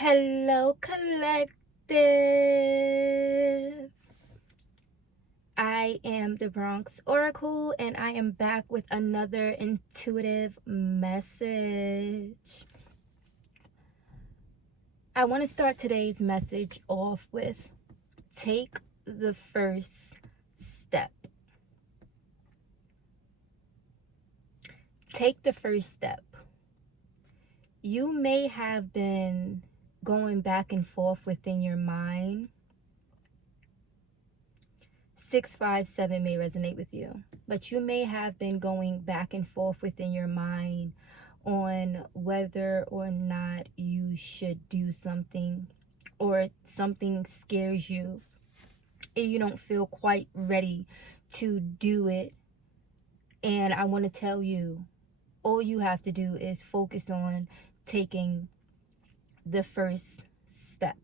Hello, collective. I am the Bronx Oracle, and I am back with another intuitive message. I want to start today's message off with take the first step. Take the first step. You may have been going back and forth within your mind. 657 may resonate with you, but you may have been going back and forth within your mind on whether or not you should do something, or something scares you and you don't feel quite ready to do it. And I want to tell you, all you have to do is focus on taking the first step.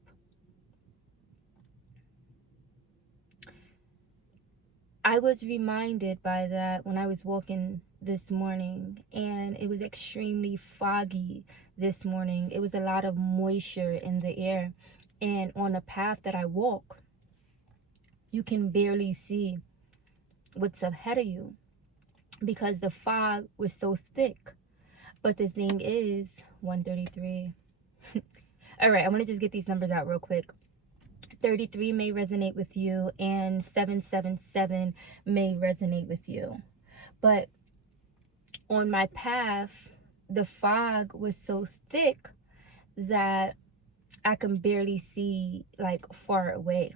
I was reminded by that when I was walking this morning, and it was extremely foggy this morning. It was a lot of moisture in the air, and on the path that I walk, you can barely see what's ahead of you because the fog was so thick. But the thing is, 133. All right, I want to just get these numbers out real quick. 33 may resonate with you, and 777 may resonate with you. But on my path, the fog was so thick that I can barely see like far away.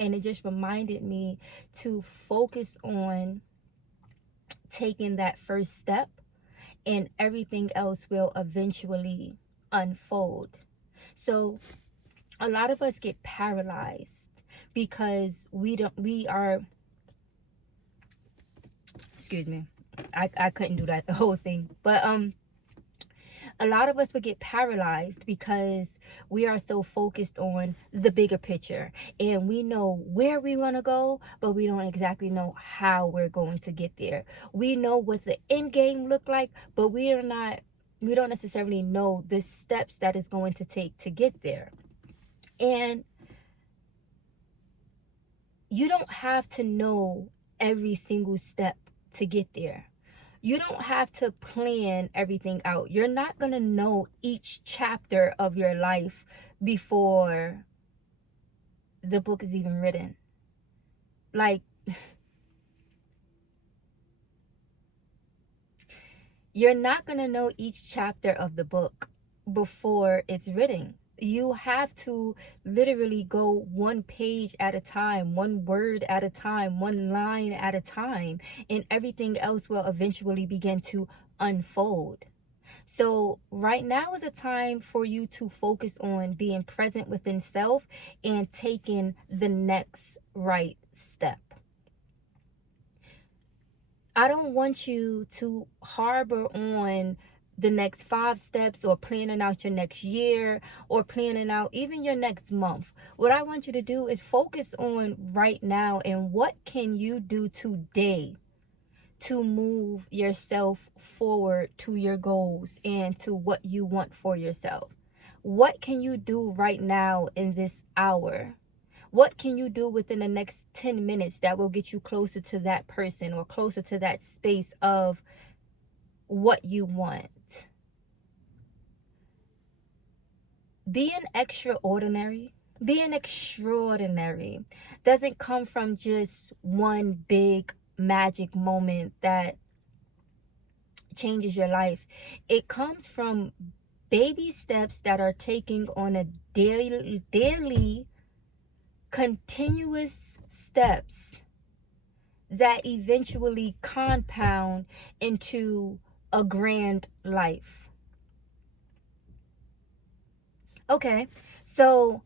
And it just reminded me to focus on taking that first step, and everything else will eventually unfold. So a lot of us get paralyzed because we are, excuse me, I couldn't do that the whole thing, but a lot of us would get paralyzed because we are so focused on the bigger picture, and we know where we want to go, but we don't exactly know how we're going to get there. We know what the end game look like, but we don't necessarily know the steps that it's going to take to get there. And you don't have to know every single step to get there. You don't have to plan everything out. You're not going to know each chapter of your life before the book is even written. Like, you're not going to know each chapter of the book before it's written. You have to literally go one page at a time, one word at a time, one line at a time, and everything else will eventually begin to unfold. So right now is a time for you to focus on being present within self and taking the next right step. I don't want you to harbor on the next 5 steps, or planning out your next year, or planning out even your next month. What I want you to do is focus on right now, and what can you do today to move yourself forward to your goals and to what you want for yourself. What can you do right now in this hour? What can you do within the next 10 minutes that will get you closer to that person, or closer to that space of what you want? Being extraordinary, being extraordinary doesn't come from just one big magic moment that changes your life. It comes from baby steps that are taken on a daily continuous steps that eventually compound into a grand life. Okay, so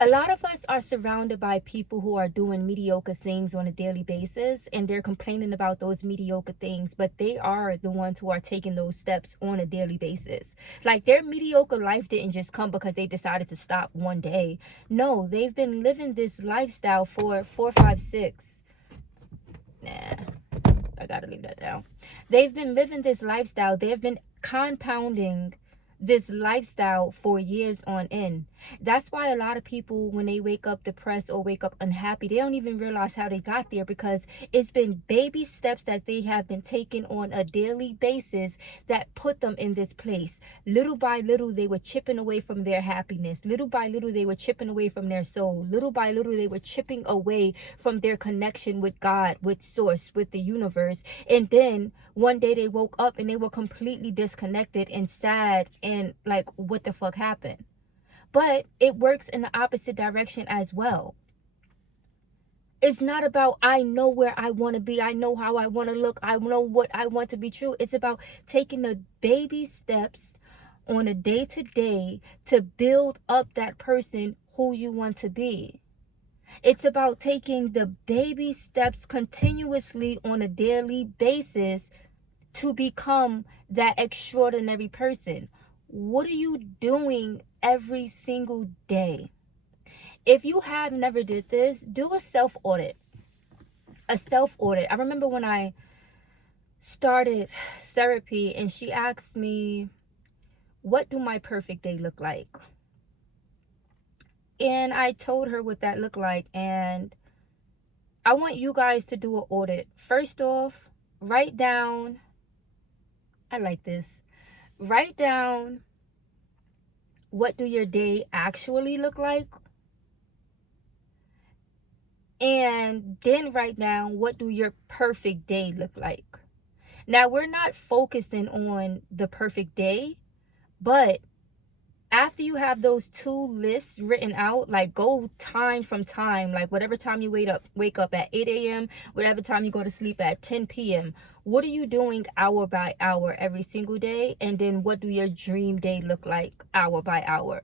a lot of us are surrounded by people who are doing mediocre things on a daily basis, and they're complaining about those mediocre things, but they are the ones who are taking those steps on a daily basis. Like, their mediocre life didn't just come because they decided to stop one day. No, they've been living this lifestyle for 4, 5, 6. Nah, I gotta leave that down. They've been living this lifestyle. They've been compounding this lifestyle for years on end. That's why a lot of people, when they wake up depressed or wake up unhappy, they don't even realize how they got there, because it's been baby steps that they have been taking on a daily basis that put them in this place. Little by little, they were chipping away from their happiness. Little by little, they were chipping away from their soul. Little by little, they were chipping away from their connection with God, with source, with the universe. And then one day they woke up and they were completely disconnected and sad and like, what the fuck happened? But it works in the opposite direction as well. It's not about, I know where I want to be, I know how I want to look, I know what I want to be true. It's about taking the baby steps on a day-to-day to build up that person who you want to be. It's about taking the baby steps continuously on a daily basis to become that extraordinary person. What are you doing every single day? If you have never did this, do a self-audit. A self-audit. I remember when I started therapy and she asked me, what do my perfect day look like? And I told her what that looked like. And I want you guys to do an audit. First off, write down, I like this, write down, what do your day actually look like? And then write down, what do your perfect day look like? Now, we're not focusing on the perfect day, but after you have those two lists written out, like, go time from time, like whatever time you wake up at 8 a.m., whatever time you go to sleep at 10 p.m. What are you doing hour by hour every single day? And then what do your dream day look like hour by hour?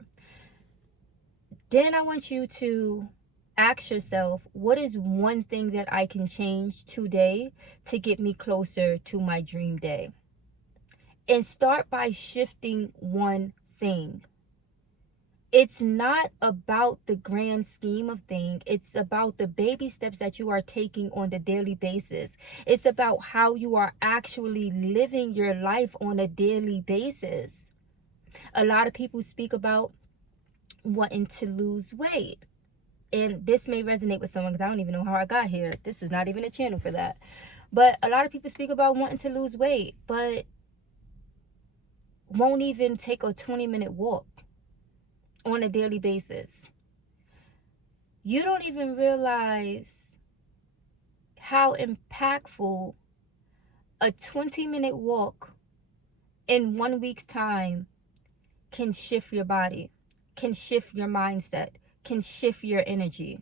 Then I want you to ask yourself, what is one thing that I can change today to get me closer to my dream day? And start by shifting one thing. It's not about the grand scheme of things. It's about the baby steps that you are taking on the daily basis. It's about how you are actually living your life on a daily basis. A lot of people speak about wanting to lose weight. And this may resonate with someone because I don't even know how I got here. This is not even a channel for that. But a lot of people speak about wanting to lose weight, but won't even take a 20-minute walk on a daily basis. You don't even realize how impactful a 20-minute walk in 1 week's time can shift your body, can shift your mindset, can shift your energy.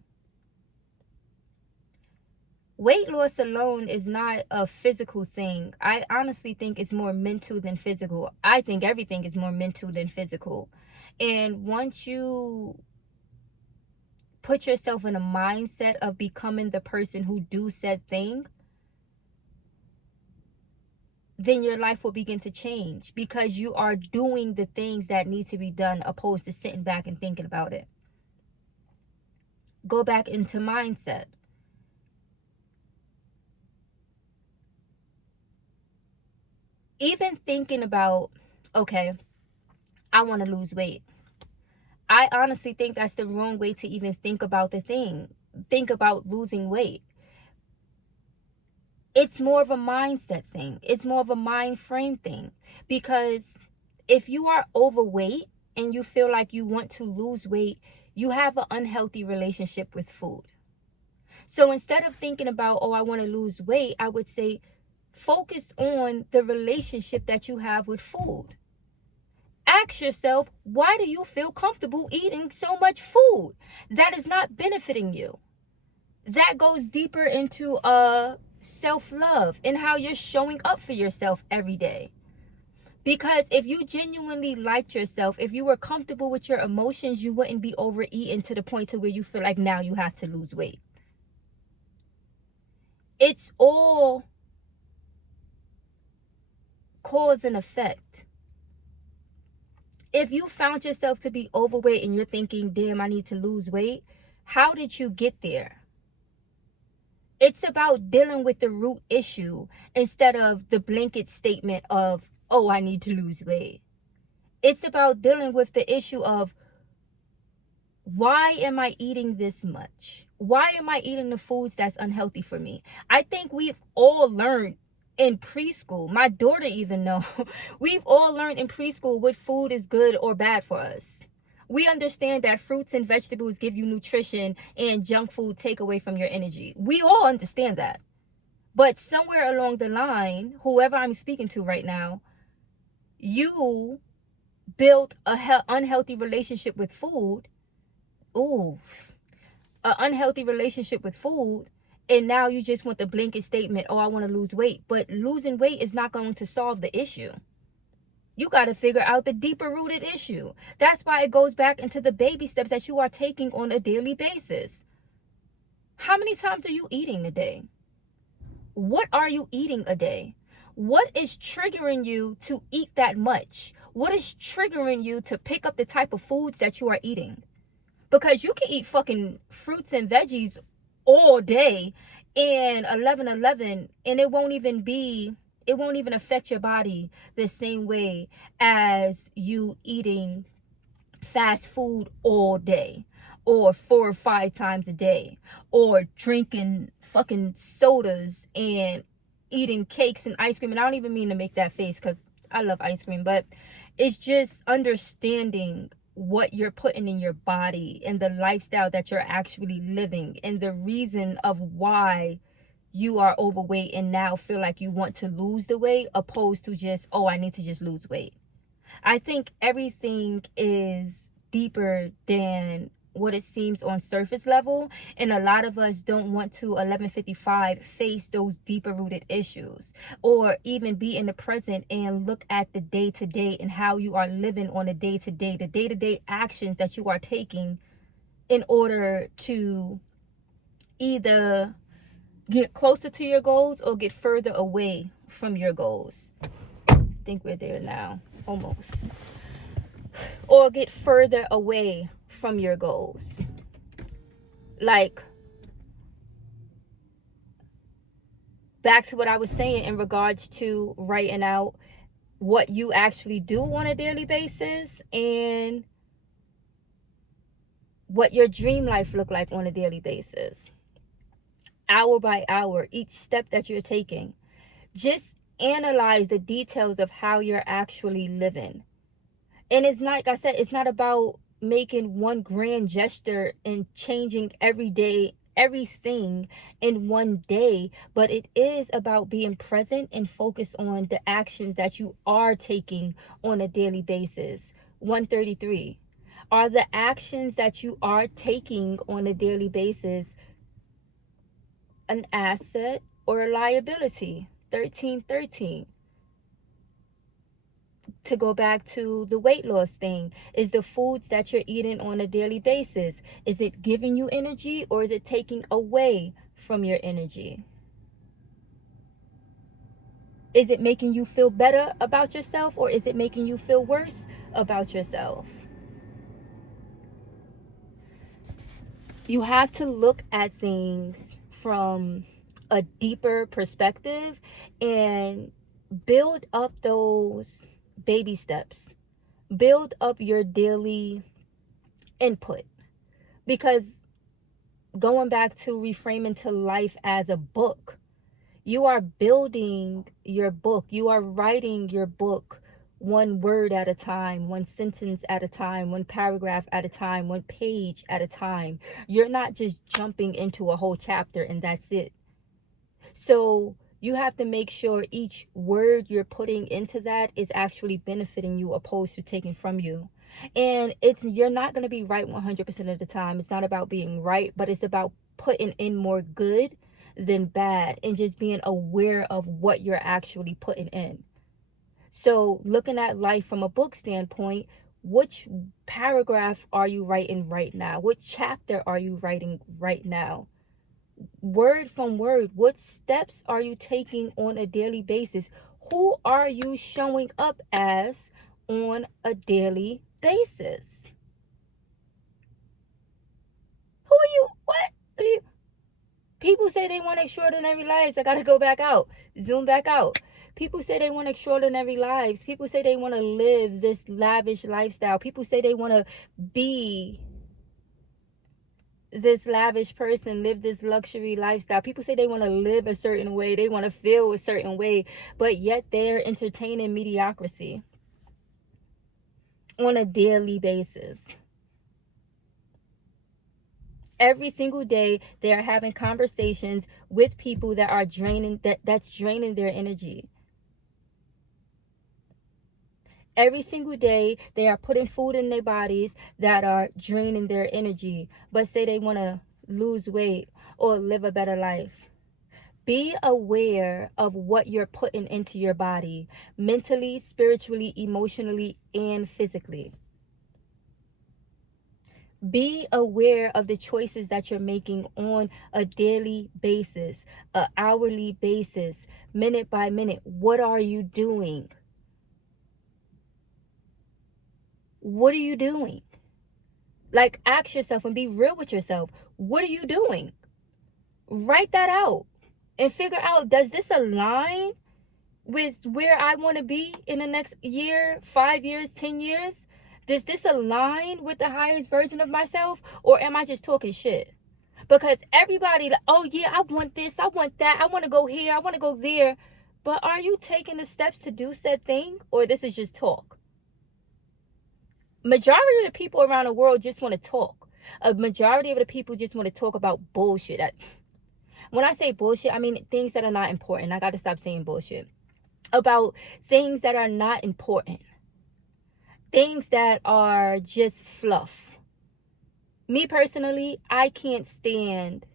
Weight loss alone is not a physical thing. I honestly think it's more mental than physical. I think everything is more mental than physical. And once you put yourself in a mindset of becoming the person who do said thing, then your life will begin to change, because you are doing the things that need to be done opposed to sitting back and thinking about it. Go back into mindset. Even thinking about, okay, I want to lose weight. I honestly think that's the wrong way to even think about the thing. Think about losing weight. It's more of a mindset thing. It's more of a mind frame thing. Because if you are overweight and you feel like you want to lose weight, you have an unhealthy relationship with food. So instead of thinking about, oh, I want to lose weight, I would say focus on the relationship that you have with food. Ask yourself, why do you feel comfortable eating so much food that is not benefiting you? That goes deeper into self-love and how you're showing up for yourself every day. Because if you genuinely liked yourself, if you were comfortable with your emotions, you wouldn't be overeating to the point to where you feel like now you have to lose weight. It's all cause and effect. If you found yourself to be overweight and you're thinking, damn, I need to lose weight, how did you get there? It's about dealing with the root issue instead of the blanket statement of, oh, I need to lose weight. It's about dealing with the issue of, why am I eating this much? Why am I eating the foods that's unhealthy for me? I think we've all learned in preschool. My daughter even know. We've all learned in preschool what food is good or bad for us. We understand that fruits and vegetables give you nutrition and junk food take away from your energy. We all understand that. But somewhere along the line, whoever I'm speaking to right now, you built a unhealthy relationship with food. Ooh, an unhealthy relationship with food, and now you just want the blanket statement, oh, I want to lose weight. But losing weight is not going to solve the issue. You got to figure out the deeper rooted issue. That's why it goes back into the baby steps that you are taking on a daily basis. How many times are you eating a day? What are you eating a day? What is triggering you to eat that much? What is triggering you to pick up the type of foods that you are eating? Because you can eat fucking fruits and veggies all day and 11 and it won't even affect your body the same way as you eating fast food all day, or 4 or 5 times a day, or drinking fucking sodas and eating cakes and ice cream. And I don't even mean to make that face because I love ice cream, but it's just understanding what you're putting in your body and the lifestyle that you're actually living and the reason of why you are overweight and now feel like you want to lose the weight, opposed to just, oh, I need to just lose weight. I think everything is deeper than what it seems on surface level, and a lot of us don't want to 11:55 face those deeper rooted issues, or even be in the present and look at the day-to-day and how you are living on a day-to-day, the day-to-day actions that you are taking in order to either get closer to your goals or get further away from your goals. I think we're there now, almost. Or get further away from your goals. Like, back to what I was saying in regards to writing out what you actually do on a daily basis and what your dream life look like on a daily basis. Hour by hour, each step that you're taking. Just analyze the details of how you're actually living. And it's not, like I said, it's not about making one grand gesture and changing everything in one day, but it is about being present and focused on the actions that you are taking on a daily basis. 133. Are the actions that you are taking on a daily basis an asset or a liability? 1313. To go back to the weight loss thing, is the foods that you're eating on a daily basis, is it giving you energy or is it taking away from your energy? Is it making you feel better about yourself or is it making you feel worse about yourself? You have to look at things from a deeper perspective and build up those baby steps. Build up your daily input, because going back to reframing to life as a book, you are building your book. You are writing your book one word at a time, one sentence at a time, one paragraph at a time, one page at a time. You're not just jumping into a whole chapter and that's it. So you have to make sure each word you're putting into that is actually benefiting you opposed to taking from you. And you're not going to be right 100% of the time. It's not about being right, but it's about putting in more good than bad and just being aware of what you're actually putting in. So looking at life from a book standpoint, which paragraph are you writing right now? What chapter are you writing right now? Word from word, what steps are you taking on a daily basis? Who are you showing up as on a daily basis? Who are you? What are you? People say they want extraordinary lives. I gotta go back out, zoom back out. People say they want extraordinary lives. People say they want to live this lavish lifestyle. People say they want to be this lavish person, live this luxury lifestyle. People say they want to live a certain way, they want to feel a certain way, but yet they're entertaining mediocrity on a daily basis. Every single day they are having conversations with people that are draining, that's draining their energy. Every single day they are putting food in their bodies that are draining their energy, but say they want to lose weight or live a better life. Be aware of what you're putting into your body, mentally, spiritually, emotionally, and physically. Be aware of the choices that you're making on a daily basis, an hourly basis, minute by minute. What are you doing? What are you doing? Like, ask yourself and be real with yourself. What are you doing? Write that out and figure out, does this align with where I want to be in the next year, 5 years, 10 years? Does this align with the highest version of myself? Or am I just talking shit? Because everybody, oh yeah, I want this, I want that, I want to go here, I want to go there. But are you taking the steps to do said thing? Or this is just talk? Majority of the people around the world just want to talk. A majority of the people just want to talk about bullshit. When I say bullshit, I mean things that are not important. I got to stop saying bullshit. About things that are not important. Things that are just fluff. Me personally, I can't stand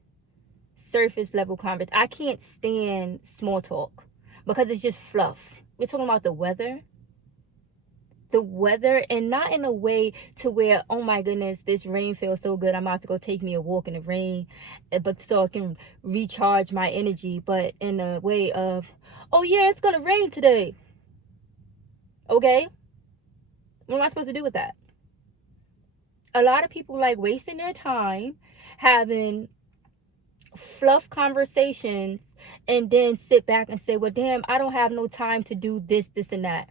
surface level conversation. I can't stand small talk because it's just fluff. We're talking about the weather, and not in a way to where, oh my goodness, this rain feels so good, I'm about to go take me a walk in the rain, but so I can recharge my energy, but in a way of, oh yeah, it's gonna rain today. Okay, what am I supposed to do with that? A lot of people like wasting their time having fluff conversations and then sit back and say, well damn, I don't have no time to do this and that.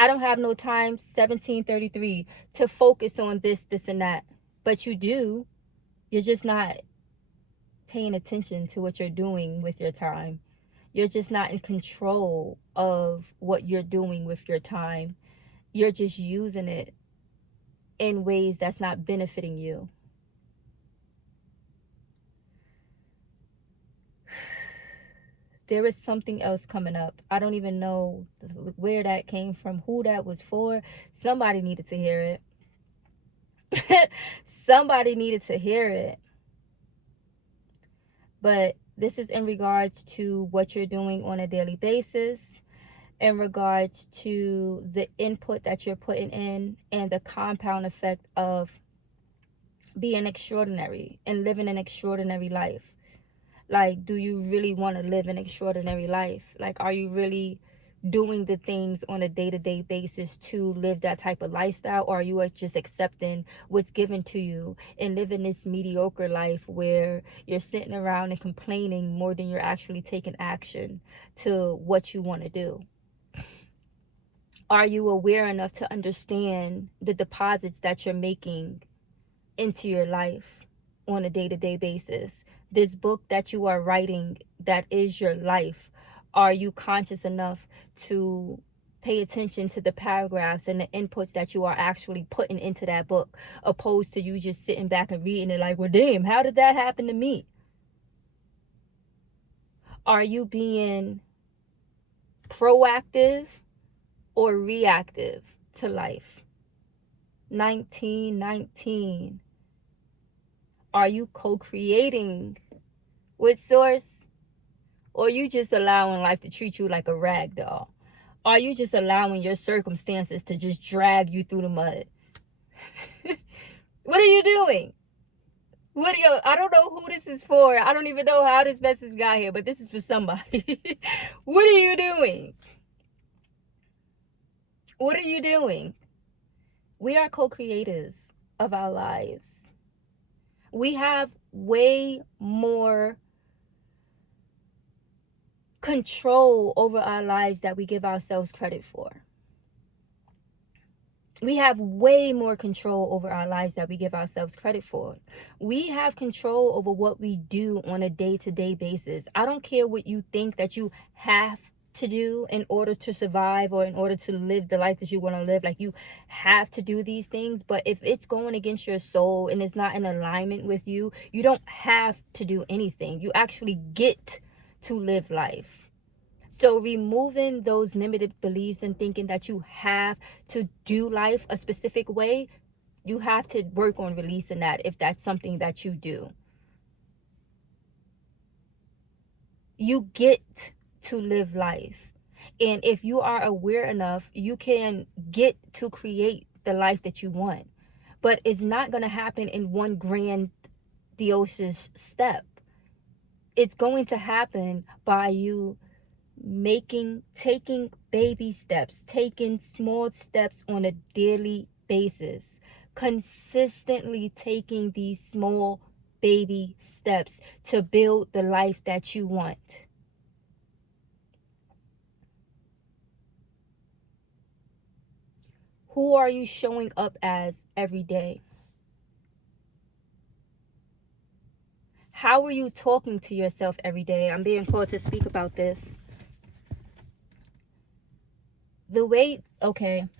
I don't have no time, 1733, to focus on this and that. But you do. You're just not paying attention to what you're doing with your time. You're just not in control of what you're doing with your time. You're just using it in ways that's not benefiting you. There is something else coming up. I don't even know where that came from, who that was for. Somebody needed to hear it. Somebody needed to hear it. But this is in regards to what you're doing on a daily basis, in regards to the input that you're putting in, and the compound effect of being extraordinary and living an extraordinary life. Like, do you really want to live an extraordinary life? Like, are you really doing the things on a day-to-day basis to live that type of lifestyle? Or are you just accepting what's given to you and living this mediocre life where you're sitting around and complaining more than you're actually taking action to what you want to do? Are you aware enough to understand the deposits that you're making into your life on a day-to-day basis? This book that you are writing, that is your life. Are you conscious enough to pay attention to the paragraphs and the inputs that you are actually putting into that book, opposed to you just sitting back and reading it like, well, damn, how did that happen to me? Are you being proactive or reactive to life? 1919. Are you co-creating with source? Or are you just allowing life to treat you like a rag doll? Are you just allowing your circumstances to just drag you through the mud? What are you doing? I don't know who this is for. I don't even know how this message got here, but this is for somebody. What are you doing? What are you doing? We are co-creators of our lives. We have way more control over our lives that we give ourselves credit for. We have way more control over our lives that we give ourselves credit for. We have control over what we do on a day-to-day basis. I don't care what you think that you have to do in order to survive or in order to live the life that you want to live. Like, you have to do these things, but if it's going against your soul and it's not in alignment with you, you don't have to do anything. You actually get to live life. So removing those limited beliefs and thinking that you have to do life a specific way, you have to work on releasing that if that's something that you do. You get to live life. And if you are aware enough, you can get to create the life that you want. But it's not going to happen in one grandiose step. It's going to happen by you taking baby steps, taking small steps on a daily basis, consistently taking these small baby steps to build the life that you want. Who are you showing up as every day? How are you talking to yourself every day? I'm being called to speak about this.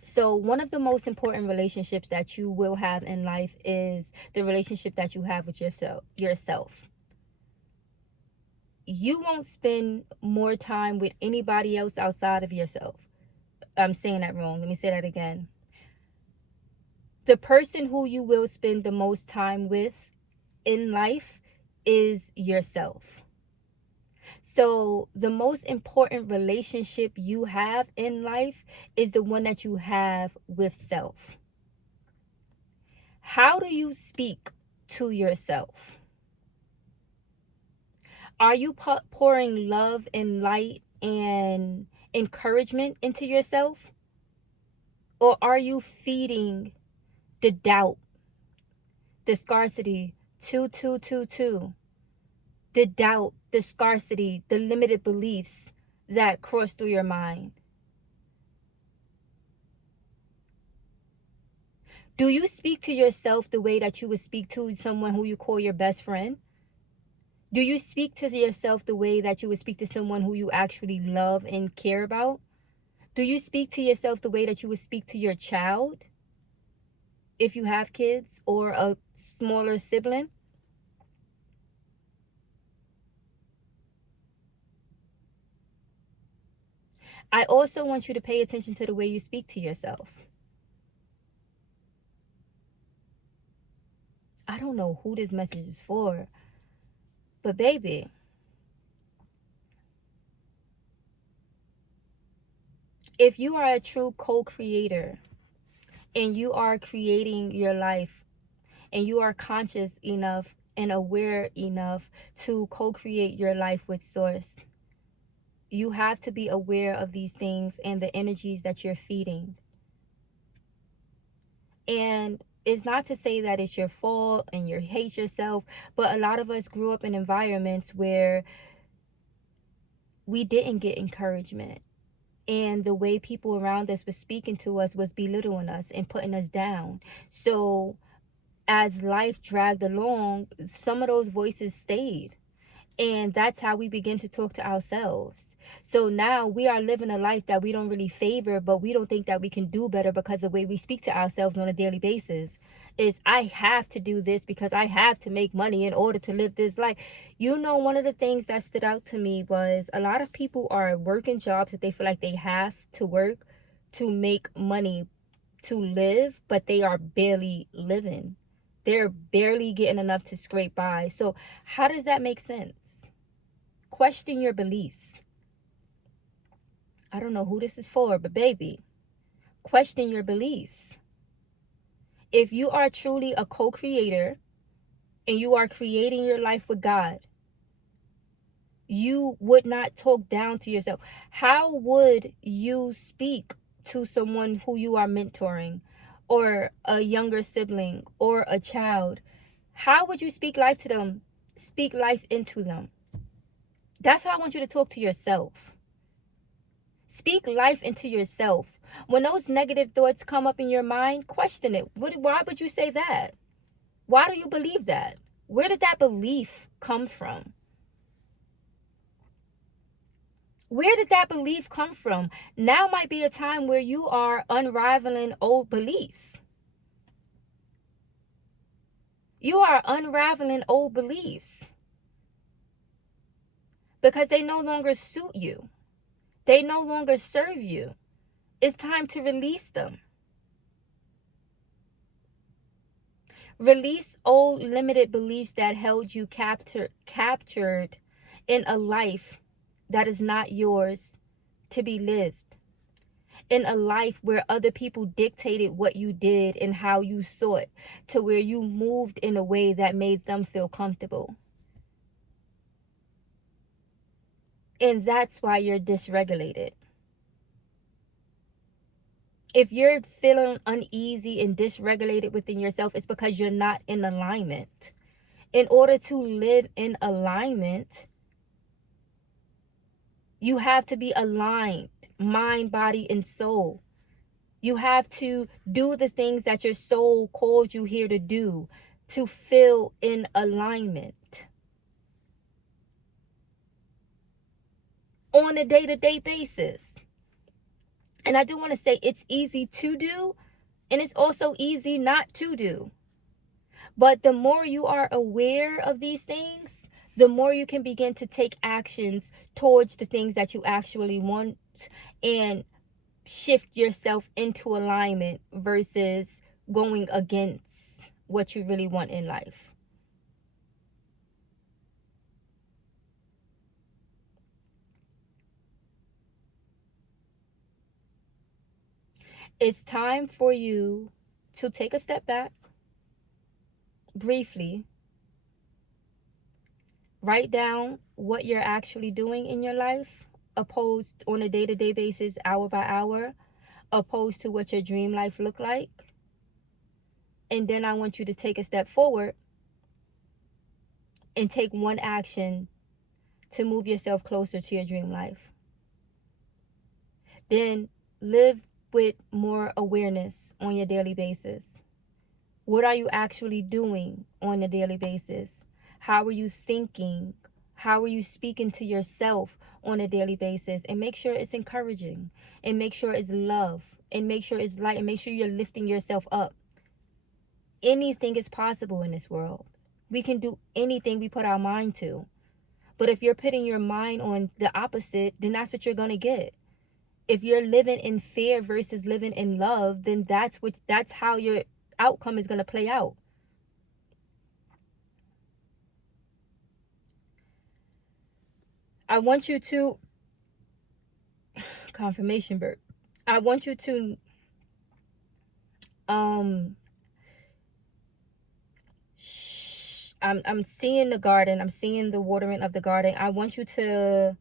So one of the most important relationships that you will have in life is the relationship that you have with yourself. You won't spend more time with anybody else outside of yourself. I'm saying that wrong. Let me say that again. The person who you will spend the most time with in life is yourself. So the most important relationship you have in life is the one that you have with self. How do you speak to yourself? Are you pouring love and light and encouragement into yourself? Or are you feeding the doubt, the scarcity, the doubt, the scarcity, the limited beliefs that cross through your mind? Do you speak to yourself the way that you would speak to someone who you call your best friend? Do you speak to yourself the way that you would speak to someone who you actually love and care about? Do you speak to yourself the way that you would speak to your child, if you have kids, or a smaller sibling? I also want you to pay attention to the way you speak to yourself. I don't know who this message is for, but baby, if you are a true co-creator and you are creating your life and you are conscious enough and aware enough to co-create your life with source, you have to be aware of these things and the energies that you're feeding. And it's not to say that it's your fault and you hate yourself, but a lot of us grew up in environments where we didn't get encouragement. And the way people around us were speaking to us was belittling us and putting us down. So as life dragged along, some of those voices stayed. And that's how we begin to talk to ourselves. So now we are living a life that we don't really favor, but we don't think that we can do better because the way we speak to ourselves on a daily basis is, I have to do this because I have to make money in order to live this life. You know, one of the things that stood out to me was a lot of people are working jobs that they feel like they have to work to make money to live, but they are barely living. They're barely getting enough to scrape by. So how does that make sense? Question your beliefs. I don't know who this is for, but baby, question your beliefs. If you are truly a co-creator and you are creating your life with God, you would not talk down to yourself. How would you speak to someone who you are mentoring, or a younger sibling, or a child? How would you speak life to them? Speak life into them. That's how I want you to talk to yourself. Speak life into yourself. When those negative thoughts come up in your mind, question it. Why would you say that? Why do you believe that? Where did that belief come from? Where did that belief come from? Now might be a time where you are unraveling old beliefs. You are unraveling old beliefs because they no longer suit you. They no longer serve you. It's time to release them. Release old limited beliefs that held you captured in a life that is not yours to be lived. In a life where other people dictated what you did and how you thought, to where you moved in a way that made them feel comfortable. And that's why you're dysregulated. If you're feeling uneasy and dysregulated within yourself, it's because you're not in alignment. In order to live in alignment, you have to be aligned, mind, body, and soul. You have to do the things that your soul called you here to do to feel in alignment on a day-to-day basis. And I do want to say it's easy to do, and it's also easy not to do. But the more you are aware of these things, the more you can begin to take actions towards the things that you actually want and shift yourself into alignment versus going against what you really want in life. It's time for you to take a step back, briefly, write down what you're actually doing in your life, opposed on a day-to-day basis, hour by hour, opposed to what your dream life look like. And then I want you to take a step forward and take one action to move yourself closer to your dream life. Then live with more awareness on your daily basis. What are you actually doing on a daily basis? How are you thinking? How are you speaking to yourself on a daily basis? And make sure it's encouraging, and make sure it's love, and make sure it's light, and make sure you're lifting yourself up. Anything is possible in this world. We can do anything we put our mind to. But if you're putting your mind on the opposite, then that's what you're going to get. If you're living in fear versus living in love, then that's how your outcome is going to play out. I want you to confirmation bird. I want you to I'm seeing the garden. I'm seeing the watering of the garden. I want you to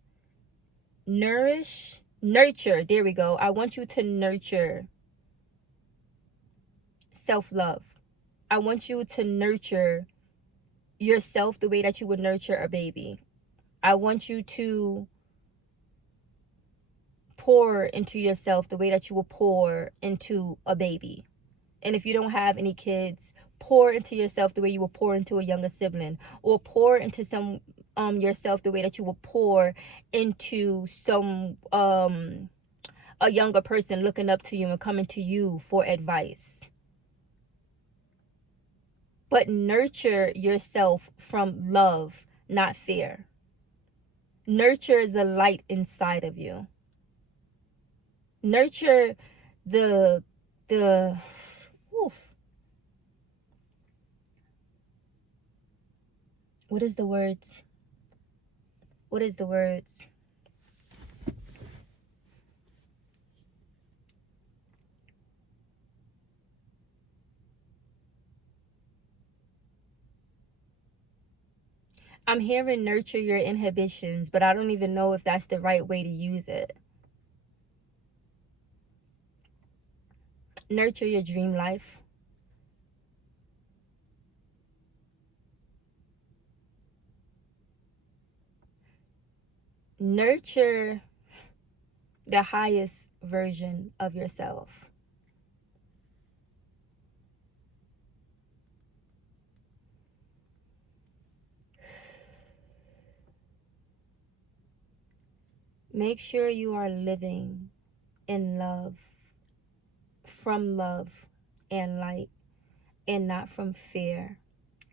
nurture. There we go. I want you to nurture self-love. I want you to nurture yourself the way that you would nurture a baby. I want you to pour into yourself the way that you will pour into a baby. And if you don't have any kids, pour into yourself the way you will pour into a younger sibling, or pour into some yourself the way that you will pour into some a younger person looking up to you and coming to you for advice. But nurture yourself from love, not fear. Nurture the light inside of you. Nurture the oof. What is the words? What is the words? I'm hearing nurture your inhibitions, but I don't even know if that's the right way to use it. Nurture your dream life. Nurture the highest version of yourself. Make sure you are living in love, from love and light, and not from fear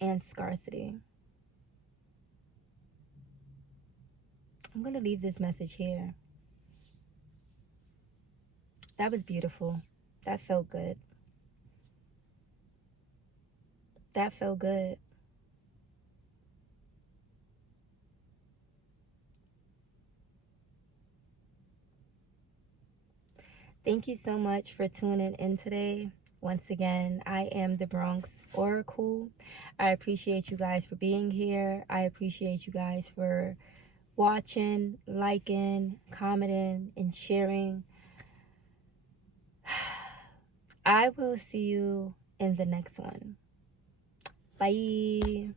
and scarcity. I'm going to leave this message here. That was beautiful. That felt good. That felt good. Thank you so much for tuning in today. Once again, I am the Bronx Oracle. I appreciate you guys for being here. I appreciate you guys for watching, liking, commenting, and sharing. I will see you in the next one. Bye.